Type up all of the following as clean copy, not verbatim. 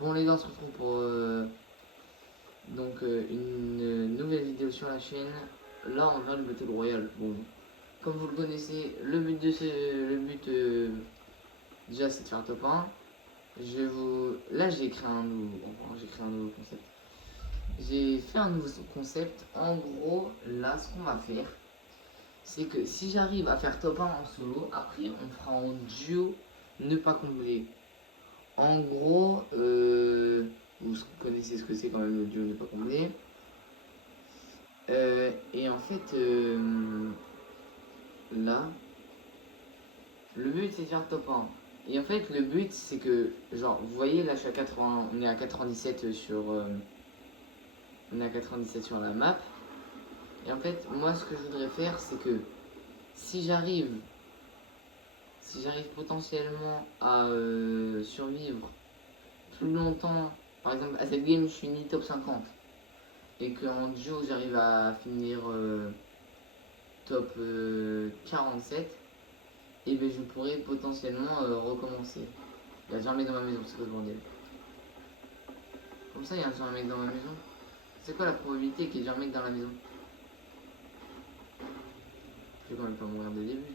Bon les gars, on se retrouve pour une nouvelle vidéo sur la chaîne. Là, on va le Battle Royale. Bon, comme vous le connaissez, déjà, c'est de faire top 1. Là, j'ai créé un nouveau concept. J'ai fait un nouveau concept. En gros, là, ce qu'on va faire, c'est que si j'arrive à faire top 1 en solo, après, on fera en duo, ne pas combler. En gros, vous connaissez ce que c'est quand même le duo n'est pas comblé. Et en fait, là, le but c'est de faire top 1. Et en fait, le but c'est que, genre, vous voyez, là je suis à 80, on est à 97 sur, on est à 97 sur la map. Et en fait, moi ce que je voudrais faire, c'est que si j'arrive, si j'arrive potentiellement à survivre plus longtemps, par exemple à cette game je suis ni top 50 et qu'en duo j'arrive à finir top 47, et ben je pourrais potentiellement recommencer. Il y a déjà un mec dans ma maison, c'est quoi ce bordel? Comme ça, il y a déjà un mec dans ma maison. C'est quoi la probabilité qu'il y ait déjà un mec dans la maison? Je vais quand même pas mourir dès le début.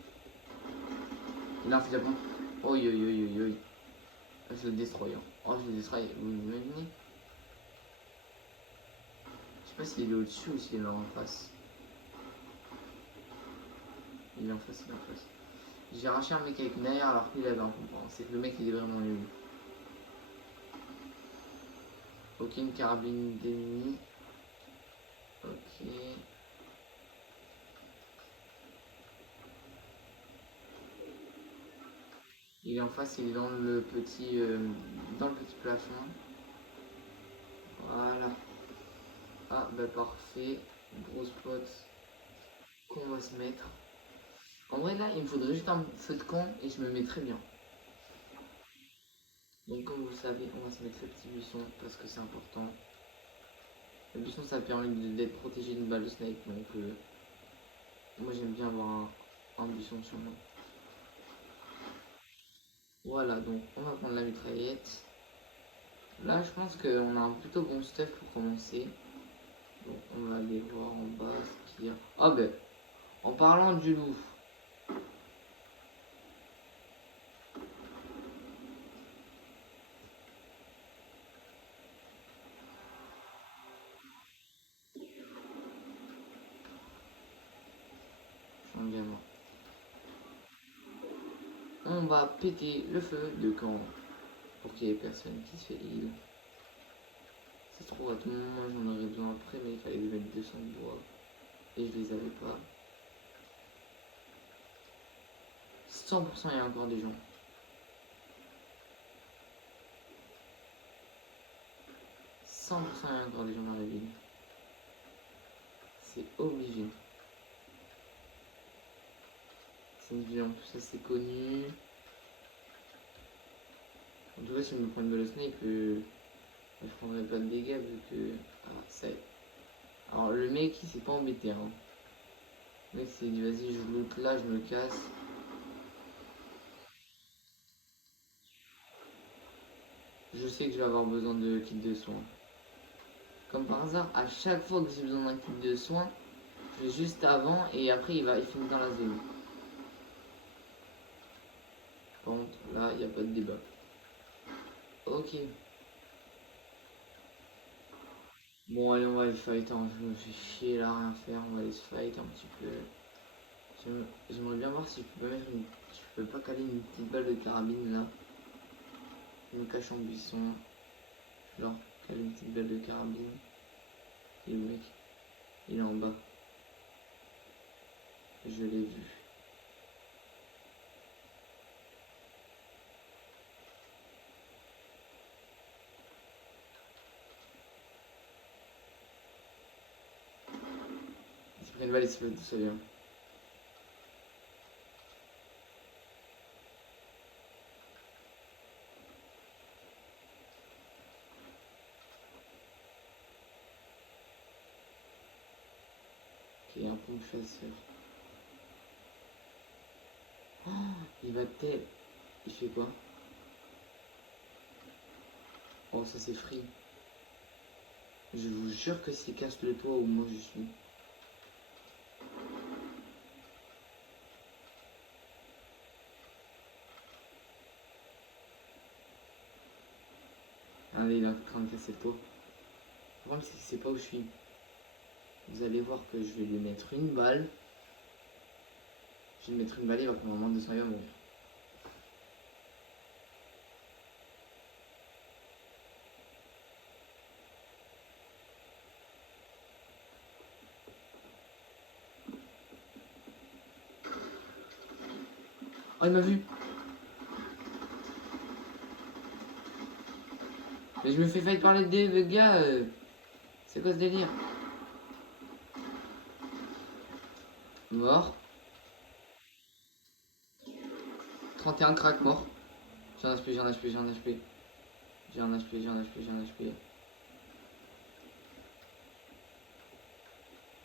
Il a un fusil à pompe. Oi, oi, oi, oi, oi. Je le destroy. Hein. Oh, je le destroy. Vous imaginez? Je sais pas s'il est au-dessus ou s'il est là en face. Il est en face, il est en face. J'ai arraché un mec avec une AR alors qu'il avait un pompe. C'est que le mec il est vraiment nul. Ok, une carabine démunie. Ok. Il est en face, il est dans le petit plafond. Voilà. Ah bah parfait. Gros spot qu'on va se mettre. En vrai là, il me faudrait juste un feu de camp et je me mets très bien. Donc comme vous le savez, on va se mettre le petit buisson parce que c'est important. Le buisson ça permet d'être protégé d'une balle de snipe. Donc moi j'aime bien avoir un buisson sur moi. Voilà, donc on va prendre la mitraillette. Là je pense qu'on a un plutôt bon stuff pour commencer. Donc on va aller voir en bas ce qu'il y a. Ah ben, en parlant du loup. On va péter le feu de camp pour qu'il n'y ait personne qui se fait heal. Ça se trouve à tout moment j'en aurais besoin après, mais il fallait que je mette 200 de bois et je les avais pas. 100% il y a encore des gens. 100% il y a encore des gens dans la ville. C'est obligé. C'est une ville en plus assez connue. En tout cas, si on me prend une balle au snipe, je prendrai pas de dégâts vu que. Ah, ça. Alors, le mec il s'est pas embêté. Hein. Le mec s'est dit vas-y, je loot là, je me casse. Je sais que je vais avoir besoin de kit de soins. Comme par hasard, à chaque fois que j'ai besoin d'un kit de soins, je vais juste avant et après il finit dans la zone. Par contre, là, il n'y a pas de débat. Ok. Bon, allez, on va aller fight. Hein. Je me fais chier là, rien faire. On va aller se fight un petit peu. J'aimerais bien voir si je peux pas mettre une. Si je peux pas caler une petite balle de carabine là. Je me cache en buisson. Genre, caler une petite balle de carabine. Et le mec, il est en bas. Je l'ai vu. Il s'est pris une balle, il s'est fait tout seul. Hein. Ok, un pompe chasseur. Oh, il va tel. Il fait quoi? Oh, ça c'est free. Je vous jure que s'il casse le toit où moi je suis. Allez, il est en train de casser le toit. Le problème c'est qu'il sait pas où je suis. Vous allez voir que je vais lui mettre une balle. Je vais lui mettre une balle, il va prendre un moment de sang, il va mourir. Oh, il m'a vu. Mais je me fais fight par les deux gars. C'est quoi ce délire? Mort. 31 crack mort. J'ai un HP, j'ai un HP, j'ai un HP. J'ai un HP, j'ai un HP, j'ai un HP.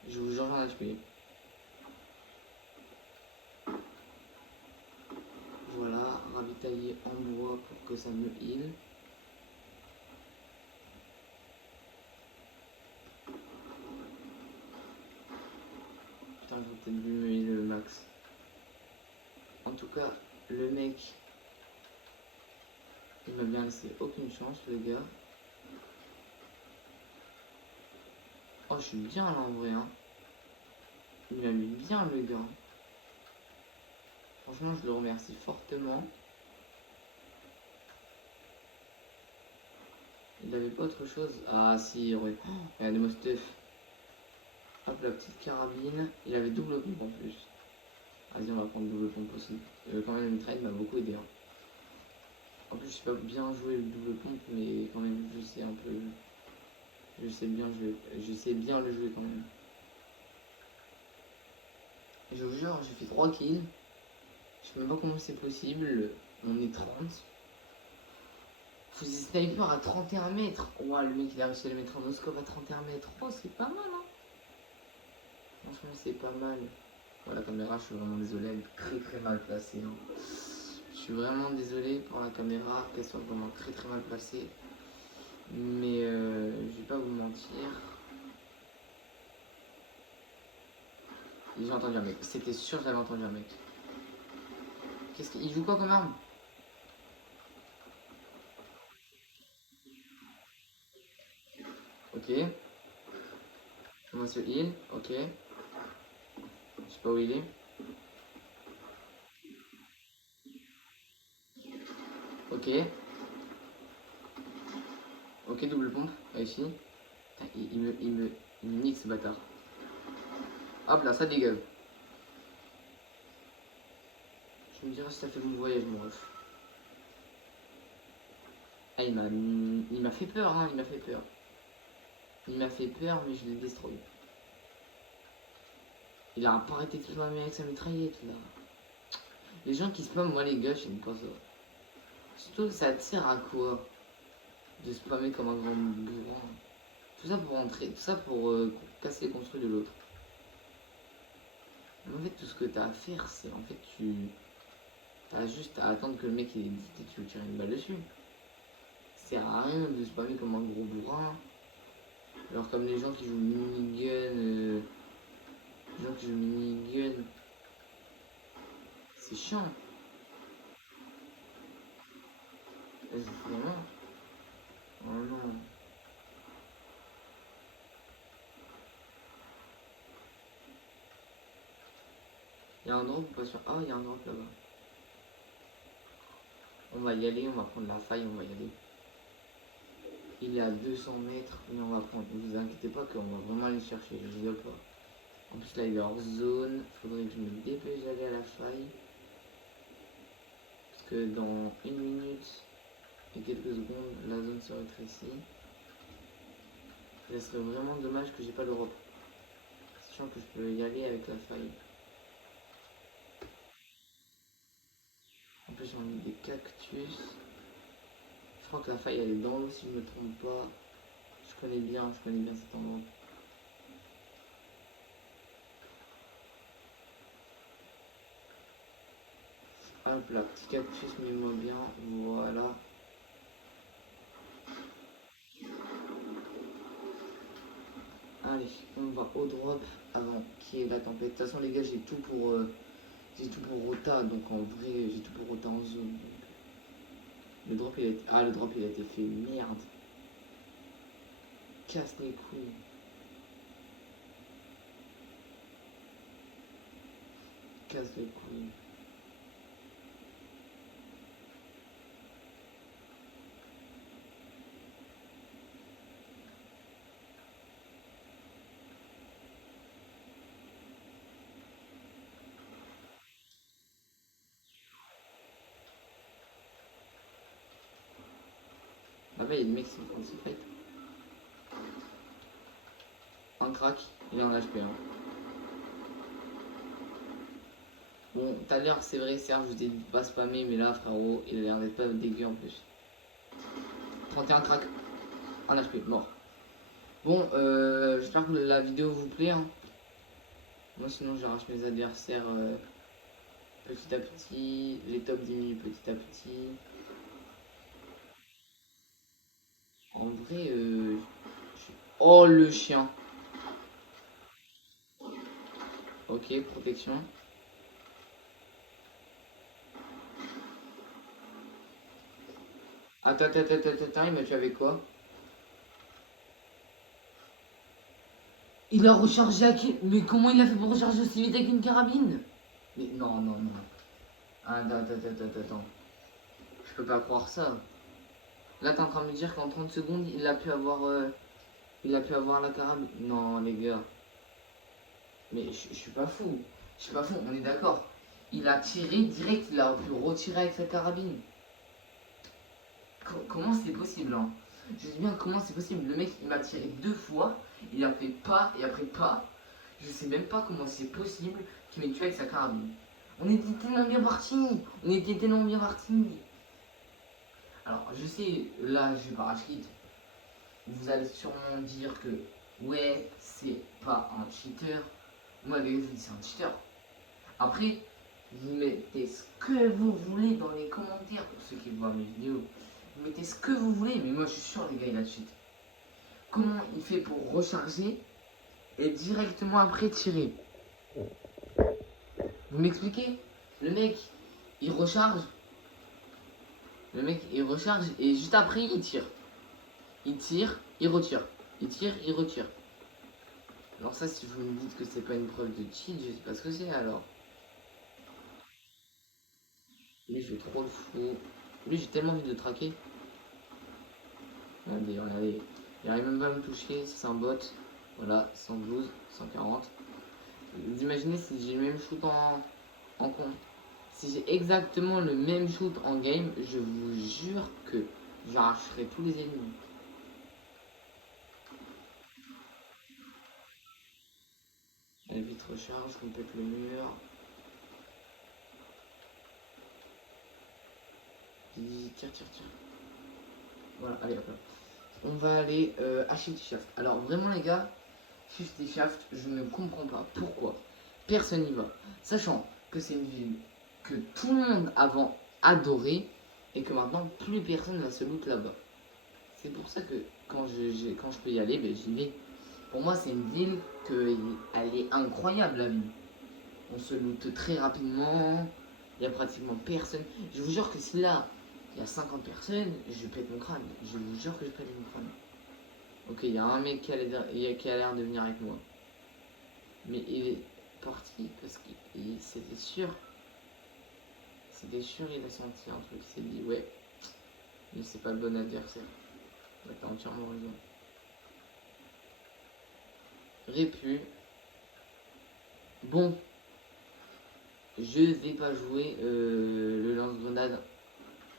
Je vous jure, j'ai un HP. Voilà, ravitailler en bois pour que ça me heal. Putain, j'aurais peut-être dû me heal le max. En tout cas, le mec, il m'a bien laissé aucune chance, le gars. Oh, je suis bien là en vrai, hein. Il m'a mis bien, le gars. Franchement, je le remercie fortement. Il avait pas autre chose. Ah, si, il aurait. Oh, regardez-moi Steph. Hop, la petite carabine. Il avait double pompe en plus. Vas-y, on va prendre double pompe aussi. Quand même, le mitraille m'a beaucoup aidé, hein. En plus, je sais pas bien jouer le double pompe, mais quand même, je sais un peu. Je sais bien jouer. Je sais bien le jouer quand même. Je vous jure, j'ai fait 3 kills. Je sais même pas comment c'est possible. On est 30. Faut des snipers à 31 mètres. Ouah, le mec il a réussi à le mettre en oscope à 31 mètres. Oh, c'est pas mal, hein. Franchement, c'est pas mal. Voilà, la caméra, je suis vraiment désolé, elle est très très mal placée, hein. Je suis vraiment désolé pour la caméra, qu'elle soit vraiment très très mal placée. Mais je vais pas vous mentir. J'ai entendu un mec. C'était sûr que j'avais entendu un mec. Qu'est-ce qu'il joue quoi comme arme? Ok. On va se heal. Ok. Je sais pas où il est. Ok. Ok, double pompe. Réussi. Putain, il me nique ce bâtard. Hop là, ça dégage. Je me dirais si ça fait le voyage, mon ref. Ah, il m'a fait peur, hein, il m'a fait peur. Il m'a fait peur, mais je l'ai destroy. Il a pas arrêté de spammer avec sa mitraillette, là. Les gens qui spamment, moi, les gars, j'aime pas ça. Surtout, ça te sert à quoi de spammer comme un grand bourrin? Tout ça pour entrer, tout ça pour casser les construits de l'autre. En fait, tout ce que t'as à faire, c'est en fait, t'as juste à attendre que le mec il ait dit et tu lui tires une balle dessus. Ça sert à rien de spammer comme un gros bourrin. Alors comme les gens qui jouent minigun, les gens qui jouent minigun, c'est chiant. Vas-y, vraiment. Oh non. Il y a un drop ou pas sûr? Ah, il y a un drop là-bas. On va y aller, on va prendre la faille, on va y aller. Il est à 200 mètres, mais on va prendre. Ne vous inquiétez pas qu'on va vraiment aller le chercher, je rigole pas. En plus là il est hors zone, faudrait que je me dépêche d'aller à la faille. Parce que dans 1 minute et quelques secondes, la zone se rétrécit. Ça serait vraiment dommage que j'ai pas l'Europe. Sachant que je peux y aller avec la faille. En plus on a mis des cactus. Je crois que la faille elle est dans l'eau si je me trompe pas. Je connais bien cet endroit. Hop là, petit cactus, mets-moi bien, voilà. Allez, on va au drop avant qu'il y ait la tempête. De toute façon, les gars, j'ai tout pour Rota, donc en vrai, j'ai tout pour Rota en zone. Donc. Le drop, il a été... Ah, le drop, il a été fait. Merde. Casse les couilles. Casse les couilles. Ah bah, il y a le mec qui sont en train de se fight. Un crack, il est en HP1. Bon, tout à l'heure, c'est vrai, Serge, je vous ai dit de pas spammer, mais là, frérot, il a l'air d'être pas dégueu en plus. 31 crack, un HP, mort. Bon, j'espère que la vidéo vous plaît. Hein. Moi, sinon, j'arrache mes adversaires petit à petit. Les tops diminuent petit à petit. En vrai, oh, le chien. Ok, protection. Attends, il m'a tué avec quoi? Il a rechargé à qui? Mais comment il a fait pour recharger aussi vite avec une carabine? Mais non. Attends. Je peux pas croire ça. Là, t'es en train de me dire qu'en 30 secondes, il a pu avoir la carabine. Non, les gars. Mais je suis pas fou. Je suis pas fou, on est d'accord. Il a tiré direct, il a pu retirer avec sa carabine. Comment c'est possible, hein? Je dis bien comment c'est possible. Le mec, il m'a tiré 2 fois, il a fait pas et après pas. Je sais même pas comment c'est possible qu'il m'ait tué avec sa carabine. On était tellement bien partis. Alors, je sais, là, je vais pas rage quit. Vous allez sûrement dire que, ouais, c'est pas un cheater. Moi, les gars, je vous dis, c'est un cheater. Après, vous mettez ce que vous voulez dans les commentaires pour ceux qui voient mes vidéos. Vous mettez ce que vous voulez, mais moi, je suis sûr, les gars, il a cheat. Comment il fait pour recharger et directement après tirer? Vous m'expliquez? Le mec, il recharge. Le mec, il recharge et juste après, il tire. Il tire, il retire. Il tire, il retire. Alors ça, si vous me dites que c'est pas une preuve de cheat, je sais pas ce que c'est alors. Lui, je vais trop le fou. Lui, j'ai tellement envie de le traquer. Regardez. Il arrive même pas à me toucher, c'est un bot. Voilà, 112, 140. Vous imaginez si j'ai le même shoot en compte. Si j'ai exactement le même shoot en game, je vous jure que j'arracherai tous les ennemis. Allez, vite recharge, on pète le mur. Tire. Voilà, allez hop là. On va aller à Shifty Shaft. Alors vraiment les gars, Shifty Shaft, je ne comprends pas pourquoi personne n'y va. Sachant que c'est une ville que tout le monde avant adorait et que maintenant plus personne va se loot là-bas. C'est pour ça que quand je peux y aller, ben, j'y vais. Pour moi c'est une ville elle est incroyable la ville. On se loot très rapidement, il n'y a pratiquement personne. Je vous jure que si là il y a 50 personnes, je pète mon crâne. Je vous jure que je pète mon crâne. Ok, il y a un mec qui a l'air de venir avec moi. Mais il est parti parce qu'il c'était sûr. C'était sûr, il a senti un truc. Il s'est dit, ouais, mais c'est pas le bon adversaire. Ouais, t'as entièrement raison. Répu. Bon, je vais pas jouer le lance-grenade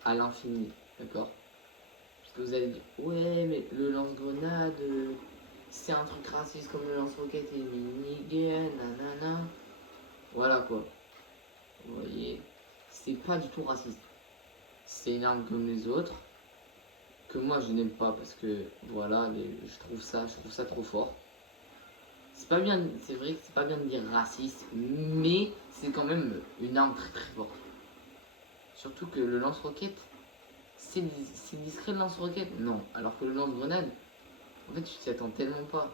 à l'infini. D'accord? Parce que vous allez dire, ouais, mais le lance-grenade, c'est un truc raciste comme le lance-roquette et le minigun, nanana. Voilà quoi. Vous voyez, c'est pas du tout raciste. C'est une arme comme les autres que moi je n'aime pas parce que voilà, je trouve ça trop fort. C'est pas bien, c'est vrai que c'est pas bien de dire raciste, mais c'est quand même une arme très forte. Surtout que le lance-roquette, c'est discret le lance-roquette, non. Alors que le lance-grenade, en fait tu t'y attends tellement pas.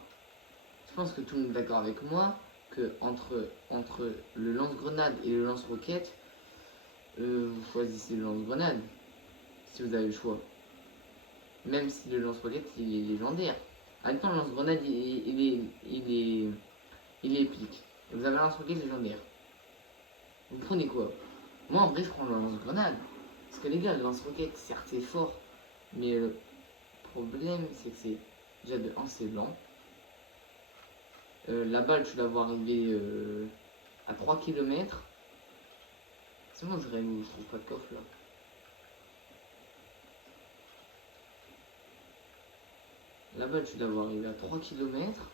pense que tout le monde est d'accord avec moi que entre le lance-grenade et le lance-roquette, vous choisissez le lance-grenade si vous avez le choix. Même si le lance-roquette il est légendaire. En même temps, le lance-grenade il est épique. Et vous avez un lance-roquette légendaire. Vous prenez quoi? Moi en vrai je prends le lance-grenade. Parce que les gars, le lance-roquette, certes c'est fort, mais le problème c'est que c'est déjà de 1 c'est lent. La balle tu la vois arriver à 3 km. C'est moi je rêve où je trouve pas de coffre là. La balle tu la vois arriver à 3 km.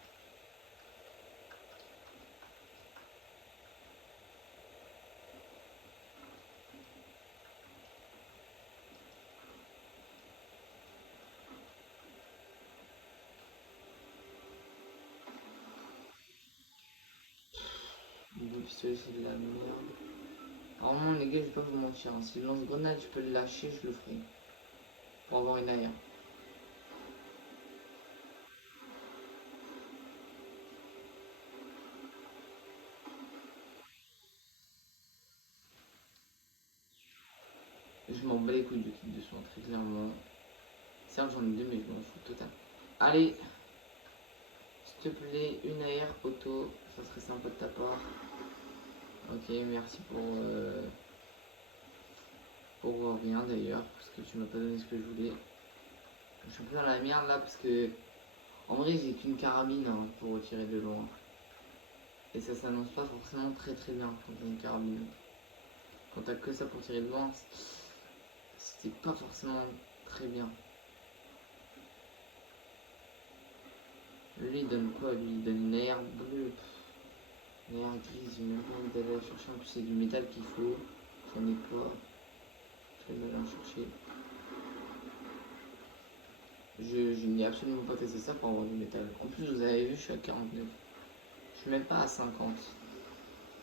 Le pistolet c'est de la merde. Normalement les gars je vais pas vous mentir, hein. Si le lance-grenade je peux le lâcher, je le ferai. Pour avoir une AR. Je m'en bats les couilles du kit de soin, très clairement. Certes j'en ai deux mais je m'en fous total. Allez, s'il te plaît, une AR poteau, ça serait sympa de ta part. Ok, merci pour rien d'ailleurs, parce que tu m'as pas donné ce que je voulais. Je suis un peu dans la merde là parce que en vrai j'ai qu'une carabine hein, pour tirer de loin. Et ça s'annonce pas forcément très très bien quand t'as une carabine. Quand t'as que ça pour tirer de loin, c'était pas forcément très bien. Lui il donne quoi? Lui il donne une air bleue. Une air grise, j'ai même pas envie d'aller la chercher. En plus c'est du métal qu'il faut. J'en ai pas. Je vais aller en chercher. Je n'ai absolument pas testé ça pour avoir du métal. En plus vous avez vu je suis à 49. Je suis même pas à 50.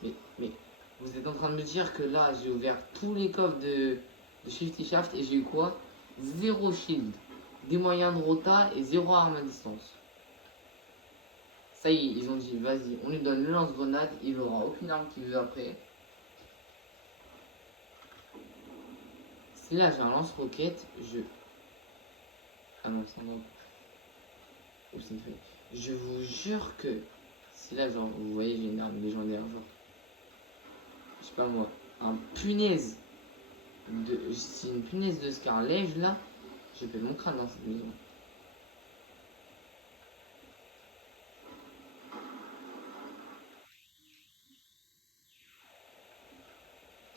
Mais vous êtes en train de me dire que là j'ai ouvert tous les coffres de Shifty Shaft et j'ai eu quoi? Zéro shield, des moyens de rota et zéro arme à distance. Ça y est, ils ont dit vas-y, on lui donne le lance-grenade, il aura aucune arme qu'il veut après. Si là j'ai un lance-roquette, je. Ah non, c'est un drop. Ou c'est une feuille. Je vous jure que si là genre vous voyez j'ai une arme légendaire genre. Je sais pas moi, un punaise si une punaise de Scarlège là, j'ai fait mon crâne dans cette maison.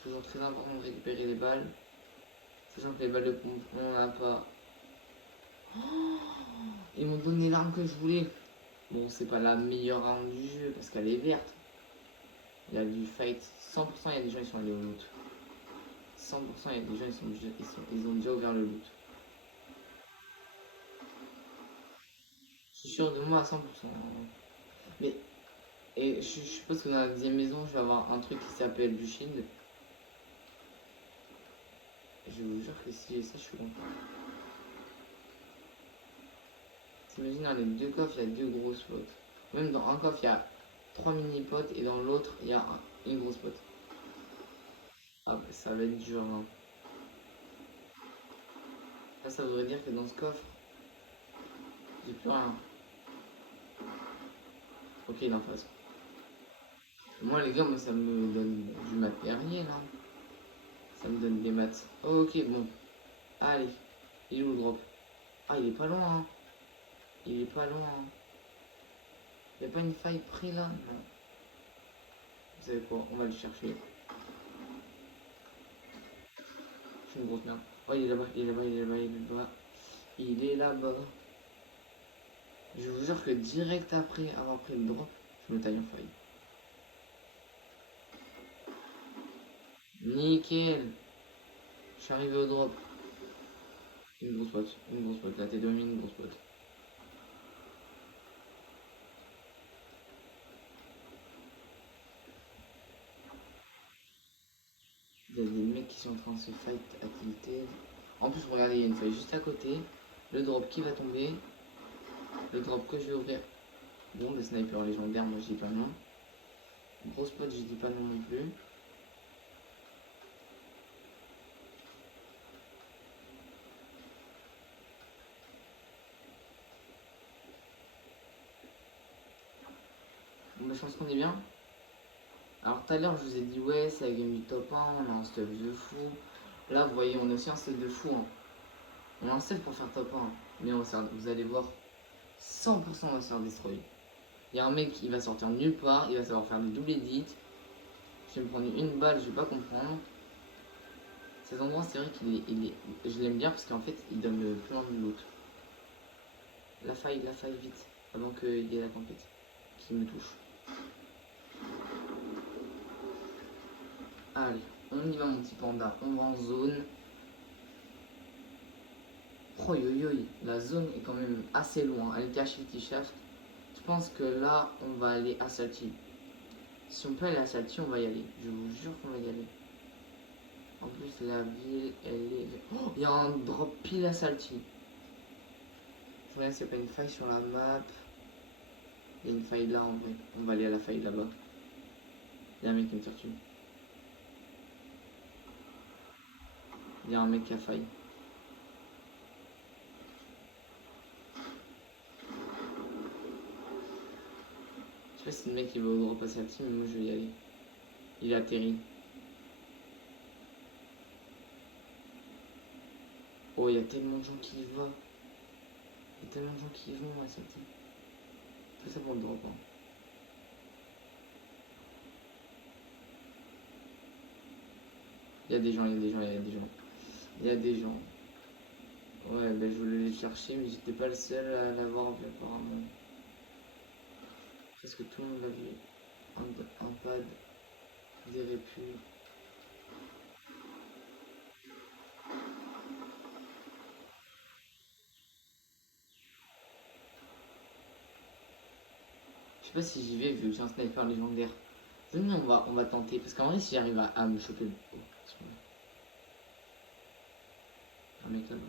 Toujours très important de récupérer les balles. Sachant que les balles de pompe, on n'en a pas. Oh, ils m'ont donné l'arme que je voulais. Bon, c'est pas la meilleure arme du jeu parce qu'elle est verte. Il y a du fight. 100%, il y a des gens qui sont allés au loot. 100%, il y a des gens ils ont déjà ouvert le loot. Je suis sûr de moi à 100%. Mais et je suppose que dans la deuxième maison, je vais avoir un truc qui s'appelle du shield. Je vous jure que si j'ai ça, je suis content. T'imagines dans les deux coffres, il y a deux grosses potes. Même dans un coffre, il y a trois mini potes et dans l'autre, il y a une grosse pote. Ah bah ça va être dur. Hein. Là, ça voudrait dire que dans ce coffre, j'ai plus rien. Ok, il est en face. Moi, les gars, moi, ça me donne du matériel. Hein. Ça me donne des maths. Oh, ok, bon. Allez. Il est où le drop? Ah, il est pas loin. Hein. Il est pas loin. Hein. Y a pas une faille pris là? Non. Vous savez quoi? On va le chercher. Je suis une grosse merde. Oh, il est là-bas, il est là-bas, il est là-bas, il est là-bas. Il est là-bas. Je vous jure que direct après avoir pris le drop, je me taille en faille. Nickel. Je suis arrivé au drop. Une grosse pote, une grosse pote. La T2 une grosse pote. Il y a des mecs qui sont en train de se fight à tilter. En plus, regardez, il y a une faille juste à côté. Le drop qui va tomber. Le drop que je vais ouvrir. Bon, des snipers légendaires, moi je dis pas non. Gros spot, je dis pas non non plus. Bon, bah, je pense qu'on est bien. Alors tout à l'heure, je vous ai dit, ouais, c'est la game du top 1, on a un stuff de fou. Là, vous voyez, on a aussi un stuff de fou. Hein. On a un stuff pour faire top 1, mais on va faire, vous allez voir, 100% on va se faire destroy. Il y a un mec qui va sortir nulle part, il va savoir faire des double edits. Je vais me prendre une balle, je vais pas comprendre. Cet endroit, c'est vrai qu'il est, je l'aime bien parce qu'en fait, il donne le plein de loot. La faille, vite, avant qu'il y ait la tempête qui me touche. Allez, on y va mon petit panda, on va en zone. Oh yo yo, la zone est quand même assez loin, elle était à Shifty Shaft. Je pense que là, on va aller à Salty. Si on peut aller à Salty, on va y aller. Je vous jure qu'on va y aller. En plus, la ville, elle est... Oh, il y a un drop pile à Salty. Je regarde s'il n'y a pas une faille sur la map. Il y a une faille là en vrai. On va aller à la faille là-bas. Il y a un mec qui me tire dessus. Il y a un mec qui a faille. Je sais pas si le mec il va repasser à Salty, mais moi je vais y aller. Il est atterri. Oh, il y a tellement de gens qui y vont. Il y a tellement de gens qui y vont à Salty. Tout ça pour le drop. Hein. Il y a des gens, il y a des gens, il y a des gens. Il y a des gens. Ouais, ben je voulais les chercher, mais j'étais pas le seul à l'avoir vu apparemment. Parce que tout le monde l'a vu. Un pad, des répus. Je sais pas si j'y vais vu que j'ai un sniper légendaire. Venez, on va tenter. Parce qu'en vrai, si j'arrive à me choper le. Oh, un mec là-bas.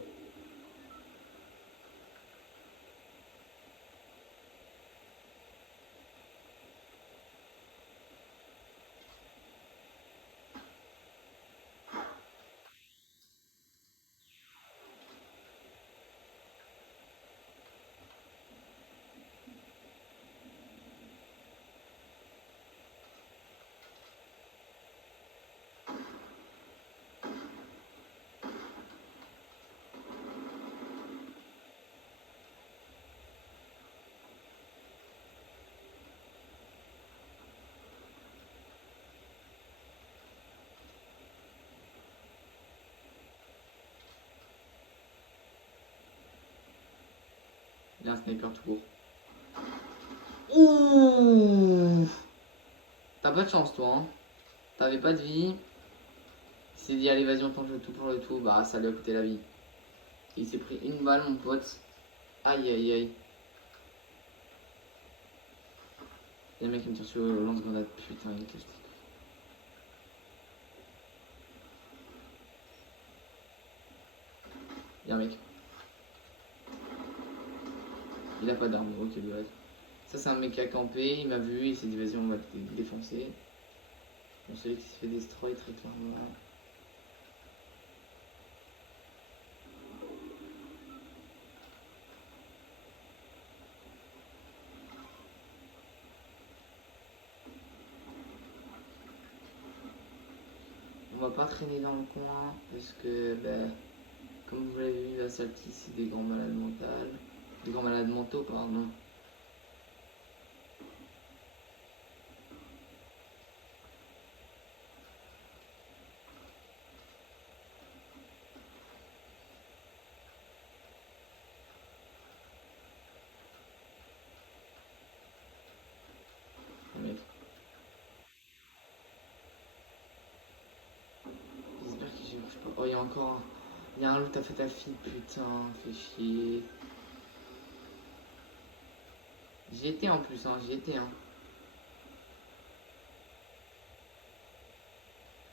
Il y a un sniper tout court. Ouh! T'as pas de chance, toi. Hein. T'avais pas de vie. Il s'est dit, allez, vas-y, on tente le tout pour le tout. Bah, ça lui a coûté la vie. Il s'est pris une balle, mon pote. Aïe, aïe, aïe. Il y a un mec qui me tire sur le lance-grenade. Putain, il est caché. Il y a un mec. Il a pas d'arme. Ok, ouais. Ça, c'est un mec qui a campé. Il m'a vu. Il s'est dit, vas-y, on va te défoncer. Bon, celui qui se fait destroy très clairement. On va pas traîner dans le coin parce que, bah, comme vous l'avez vu, la Salty, c'est des grands malades mentaux. Des grands malades mentaux, pardon. Mec. J'espère qu'il marche pas. Oh, il y a encore un. Il y a un loup, t'as fait ta fille, putain, fais chier. J'y étais en plus, hein, j'y étais, hein.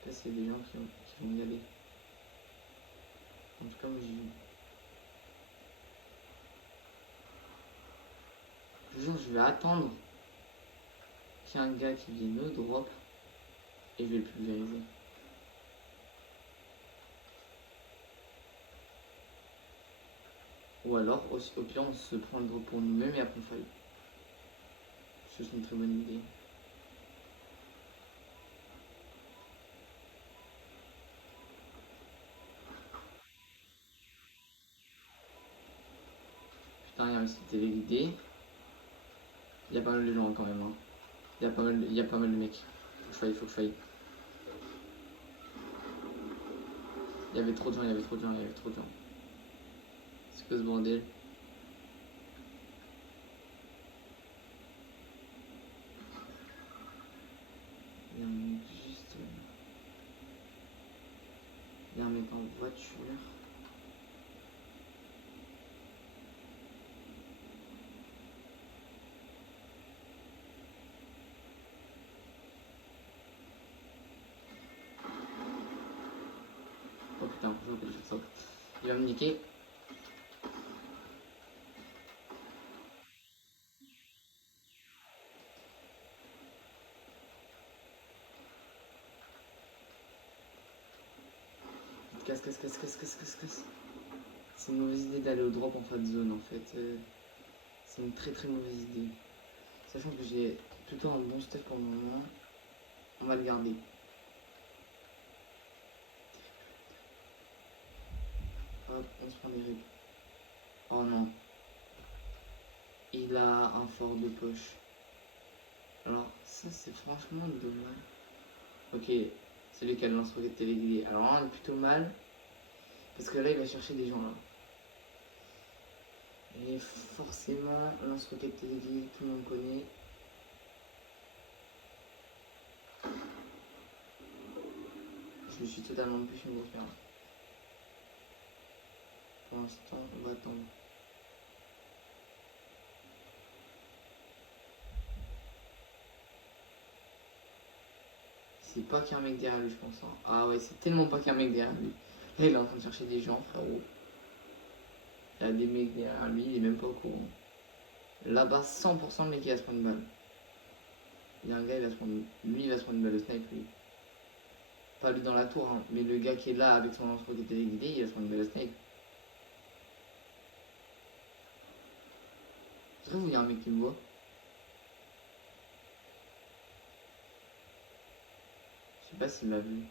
Là, c'est des gens qui vont y aller. En tout cas, moi, j'y vais. Genre, je vais attendre qu'il y ait un gars qui vienne au drop et je vais le pulvériser. Ou alors, au pire, on se prend le drop pour nous-mêmes et après on faille. C'est une très bonne idée. Putain, il y a aussi téléguidé. Il y a pas mal de gens quand même. Hein. Il y a pas mal de mecs. Faut que je faille. Il y avait trop de gens, il y avait trop de gens, il y avait trop de gens. C'est quoi ce bordel? Il y a un mec juste. Il y a un mec en voiture. Oh putain, j'aurais pas dû faire ça. Il va me niquer. Casse, casse, casse, casse, casse, casse, casse. C'est une mauvaise idée d'aller au drop en fin de zone en fait. C'est une très très mauvaise idée. Sachant que j'ai plutôt un bon stuff pour le moment. On va le garder. Hop, on se prend des rips. Oh non. Il a un fort de poche. Alors, ça c'est franchement dommage. Ok, c'est lui qui a le lance-roquette téléguidé. Alors là, on est plutôt mal. Parce que là, il va chercher des gens là. Et forcément, lance-roquette téléguidé, tout le monde connaît. Je me suis totalement plus une grosse merde. Pour l'instant, on va attendre. C'est pas qu'un mec derrière lui, je pense. Hein. Ah ouais, c'est tellement pas qu'un mec derrière lui. Là, il est en train de chercher des gens, frérot. Il y a des mecs derrière lui, il est même pas au courant. Là-bas, 100% de mec qui va se prendre une balle. Il y a un gars, il va se prendre. Lui, il va se prendre une balle de snipe, lui. Pas lui dans la tour, hein, mais le gars qui est là avec son lance-roquette téléguidé, il va se prendre une balle de snipe. Je trouve qu'il y a un mec qui me voit. Je sais pas s'il m'a vu.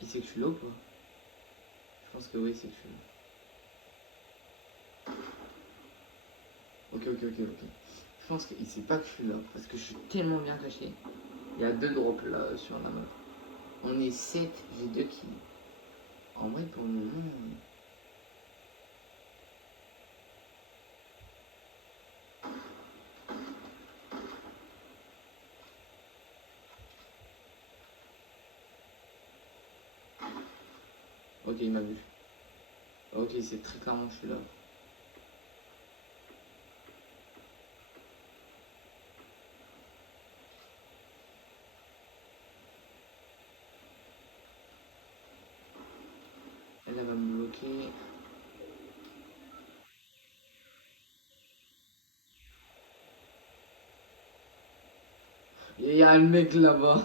Il sait que je suis là ou pas? Je pense que oui, c'est que je suis là. Ok, ok, ok, ok. Je pense qu'il sait pas que je suis là, parce que je suis tellement bien caché. Il y a 2 drops là sur la map. On est 7, j'ai 2 kills. En vrai, pour le moment. Ok, il m'a vu. Ok, c'est très clairement que je suis là. Elle va me bloquer. Et il y a le mec là-bas.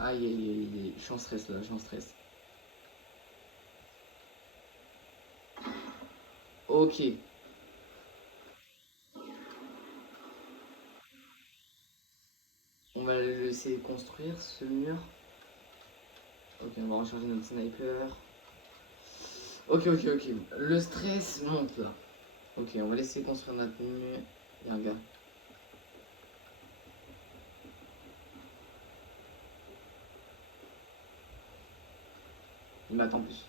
Aïe aïe aïe aïe, je suis en stress là, je suis en stress. Ok. On va le laisser construire ce mur. Ok, on va recharger notre sniper. Ok, ok, ok. Le stress monte là. Ok, on va laisser construire notre mur. Il y a un gars. Il m'attend plus.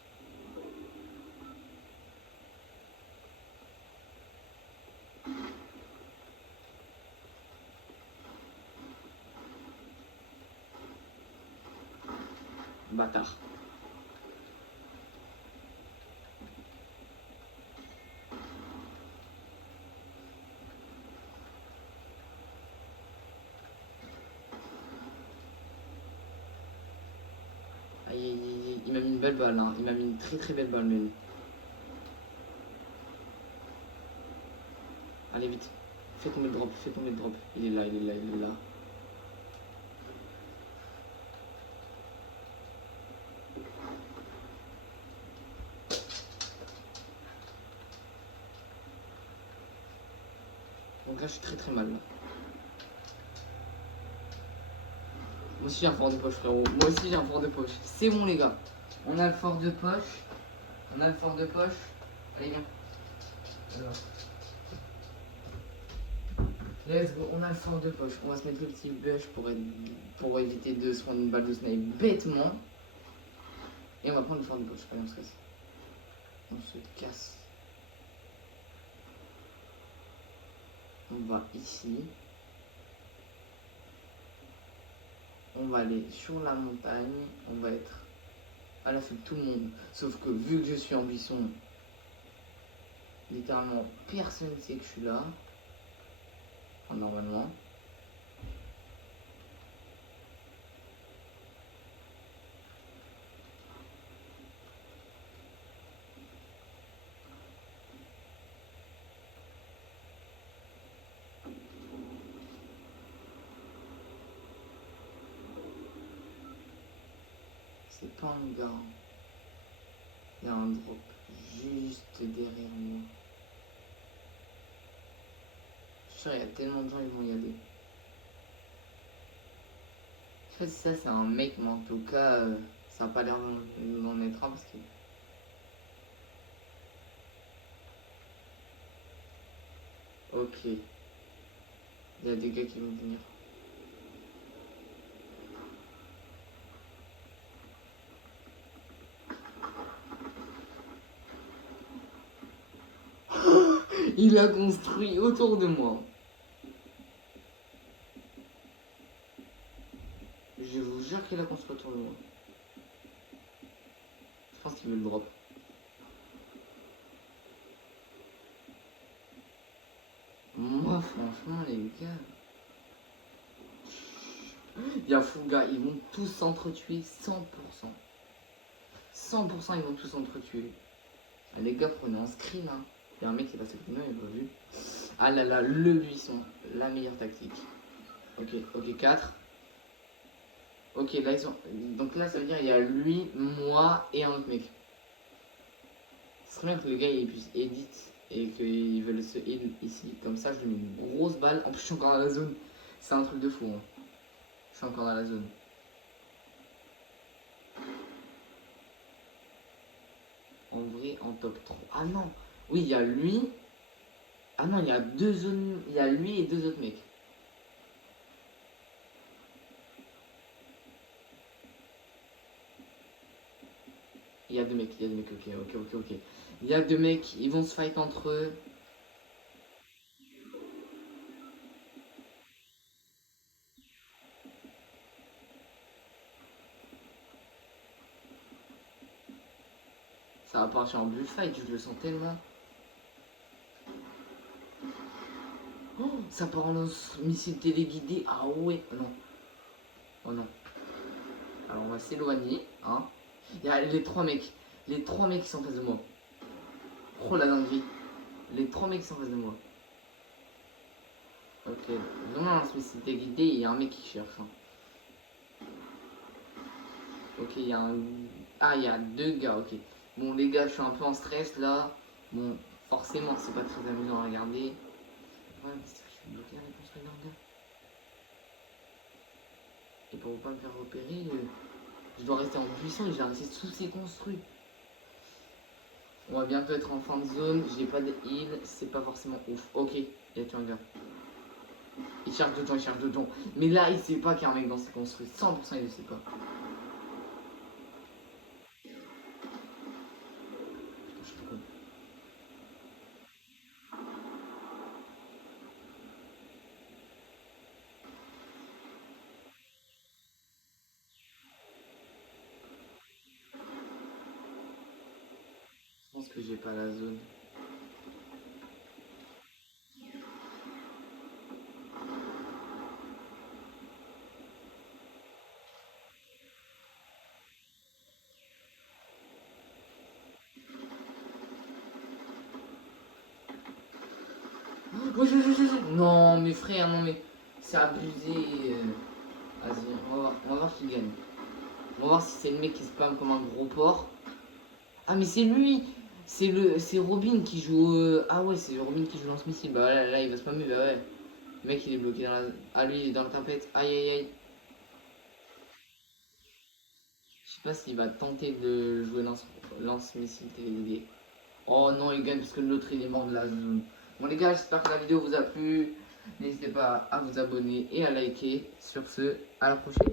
Bâtard. une belle balle, hein. Il m'a mis une très très belle balle même. Allez vite. Fais tomber le drop, fais tomber le drop. Il est là, il est là, il est là. Donc là je suis très très mal là. Moi aussi j'ai un fort de poche frérot. Moi aussi j'ai un fort de poche. C'est bon les gars. On a le fort de poche. On a le fort de poche. Allez viens. Alors. Let's go, on a le fort de poche. On va se mettre le petit bush pour éviter de se prendre une balle de snipe bêtement. Et on va prendre le fort de poche. Allez on se casse. On se casse. On va ici. On va aller sur la montagne. On va être à la fin de tout le monde. Sauf que vu que je suis en buisson, littéralement personne ne sait que je suis là. Enfin, normalement. C'est pas un gars. Il y a un drop juste derrière moi. Je suis sûr, il y a tellement de gens qui vont y aller. Je sais pas si ça c'est un mec, mais en tout cas, ça n'a pas l'air d'en être un parce que. Ok. Il y a des gars qui vont venir. Il a construit autour de moi. Je vous jure qu'il a construit autour de moi. Je pense qu'il veut le drop. Moi, franchement, les gars. Il y a fou, gars, ils vont tous s'entretuer 100%. 100% ils vont tous s'entretuer. Les gars, prenez un screen. Hein. Il y a un mec qui est passé contre moi, il n'a pas vu. Ah là là, le buisson. La meilleure tactique. Ok, 4. Ok, là ils sont. Donc là, ça veut dire qu'il y a lui, moi et un autre mec. Ce serait bien que le gars il puisse edit et qu'il veut se heal ici. Comme ça, je lui mets une grosse balle. En plus, je suis encore dans la zone. C'est un truc de fou. Hein. Je suis encore dans la zone. En vrai, en top 3. Ah non. Oui, il y a lui. Ah non, il y a deux zones. Il y a lui et deux autres mecs. Il y a deux mecs, ok. Il y a deux mecs, ils vont se fight entre eux. Ça va partir en bullfight, je le sens tellement. Oh, ça part en missile téléguidé. Ah ouais, oh non. Oh non. Alors on va s'éloigner, hein. Il y a les trois mecs. Les trois mecs qui sont en face de moi. Oh la dinguerie. Les trois mecs qui sont en face de moi. Ok, vraiment un missile téléguidé, il y a un mec qui cherche. Hein. Ok, il y a un. Ah, il y a deux gars, ok. Bon, les gars, je suis un peu en stress là. Bon, forcément, c'est pas très amusant à regarder. Ouais, mais c'est que je suis bloqué avec construire un gars. Et pour pas me faire repérer, je dois rester en buisson et je vais rester sous ces construits. On va bientôt être en fin de zone, j'ai pas de heal, c'est pas forcément ouf. Ok, il y a tué un gars. Il cherche de il cherche de Mais là, il sait pas qu'il y a un mec dans ses construits. 100% il le sait pas. Putain, je suis trop con. Je pense que j'ai pas la zone. Non, mais frère, non, mais c'est abusé. Vas-y, on va voir qui gagne. On va voir si c'est le mec qui spam comme un gros porc. Ah, mais c'est lui! C'est Robin qui joue. Ah, ouais, c'est Robin qui joue lance-missile. Bah, là, il va spammer, bah ouais. Le mec, il est bloqué dans la. Ah, lui, il est dans le tapette. Aïe, aïe, aïe. Je sais pas s'il va tenter de jouer lance-missile téléguidé. Oh non, il gagne parce que l'autre il est mort de la zone. Bon, les gars, j'espère que la vidéo vous a plu. N'hésitez pas à vous abonner et à liker. Sur ce, à la prochaine.